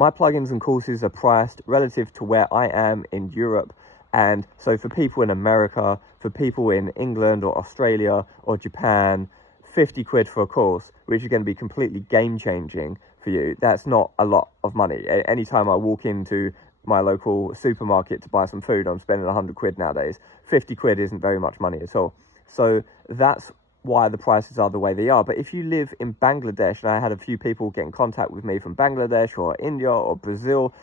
my plugins and courses are priced relative to where I am in Europe. And so for people in America, for people in England or Australia or Japan, 50 quid for a course, which is going to be completely game changing for you, that's not a lot of money. Anytime I walk into my local supermarket to buy some food, I'm spending 100 quid nowadays. 50 quid isn't very much money at all. So that's why the prices are the way they are. But if you live in Bangladesh, and I had a few people get in contact with me from Bangladesh or India or Brazil,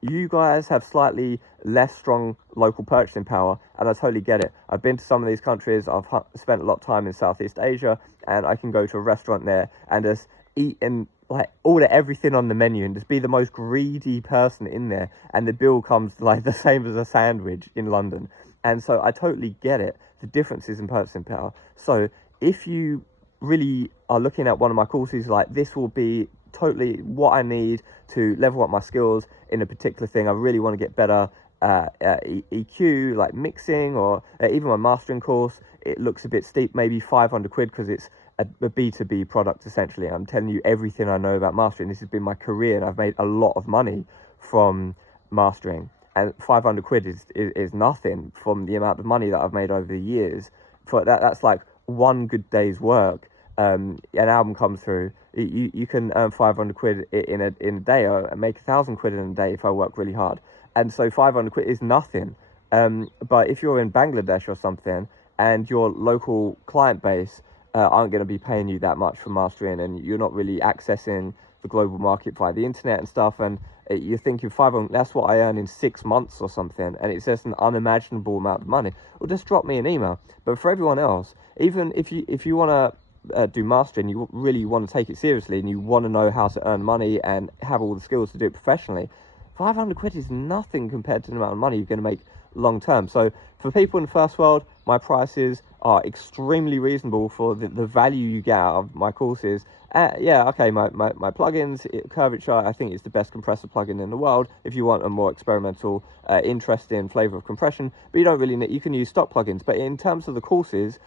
you guys have slightly less strong local purchasing power, and I totally get it. I've been to some of these countries, I've spent a lot of time in Southeast Asia, and I can go to a restaurant there and just eat and like order everything on the menu and just be the most greedy person in there, and the bill comes like the same as a sandwich in London. And so I totally get it, the differences in purchasing power. So if you really are looking at one of my courses, like this will be totally what I need to level up my skills in a particular thing. I really want to get better EQ, like mixing, or even my mastering course. It looks a bit steep, maybe 500 quid, because it's a B2B product essentially. I'm telling you everything I know about mastering. This has been my career, and I've made a lot of money from mastering. And 500 quid is nothing from the amount of money that I've made over the years. For that's like one good day's work. An album comes through, you can earn 500 quid in a day, or make 1,000 quid in a day if I work really hard. And so 500 quid is nothing. But if you're in Bangladesh or something, and your local client base aren't going to be paying you that much for mastering, and you're not really accessing the global market via the internet and stuff, and you're thinking 500, that's what I earn in 6 months or something, and it's just an unimaginable amount of money, well, just drop me an email. But for everyone else, even if you want to do mastering, you really want to take it seriously, and you want to know how to earn money and have all the skills to do it professionally, 500 quid is nothing compared to the amount of money you're going to make long term. So for people in the first world, my prices are extremely reasonable for the value you get out of my courses. Yeah, okay, my plugins, Curvature, I think it's the best compressor plugin in the world if you want a more experimental, interesting flavor of compression, but you don't really need, you can use stock plugins. But in terms of the courses,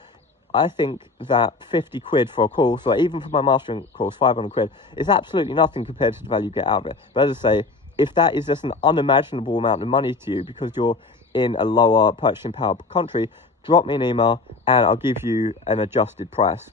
I think that 50 quid for a course, or even for my mastering course, 500 quid, is absolutely nothing compared to the value you get out of it. But as I say, if that is just an unimaginable amount of money to you because you're in a lower purchasing power country, drop me an email and I'll give you an adjusted price.